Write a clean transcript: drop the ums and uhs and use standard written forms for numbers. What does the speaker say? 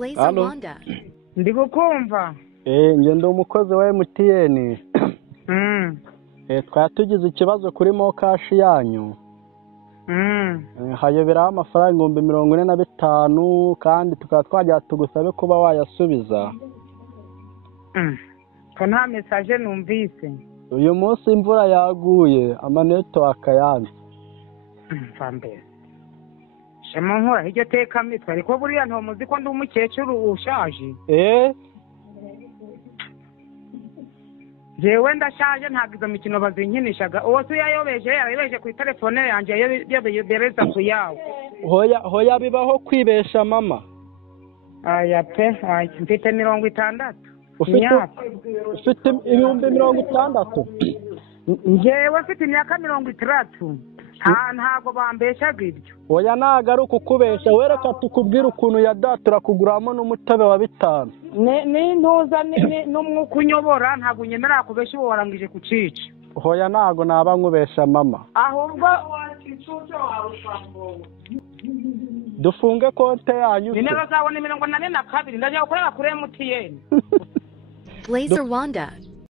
Blazer Halo. Wanda. Ndi kukumva. Nge ndi umukozi wa MTN. Twari tugize ikibazo kuri mokashi yanyu. Hayoberaho amafaranga 45 kandi tukaba twagira tugusabe kuba wayasubiza. Ko nta message numvise. Uyu munsi imvura yaguye amaneto akayanze. Mfambe. Shema nkora hiryo teka mitwe ariko buriya nto muzi ko ndi umukecuru ushaje. Jewe ndashaje ntagize mikino bazinkinishaga. Uwo yayobeje ku telefone yanjye yabereza ku yawo. Hoya bibaho kwibesha mama. Aya pe, mfite 60. Ufite 60. Njewe mfite imyaka 30. Ntago bambeshaga ibyo. Oya nagaruka ukubesha wereka tukubwira ukuntu yadatura kuguramo n'umutabe wa 5. Ni ntuza n'umwuka unyobora ntago nyemera kubesha uwo warangije kucica. Hoya nago naba nkubesha mama. Ahubwo dufunge konte yanyu. Nimero zawe ni 42 ndajya gukorera kuri MTN. Blazer Wanda.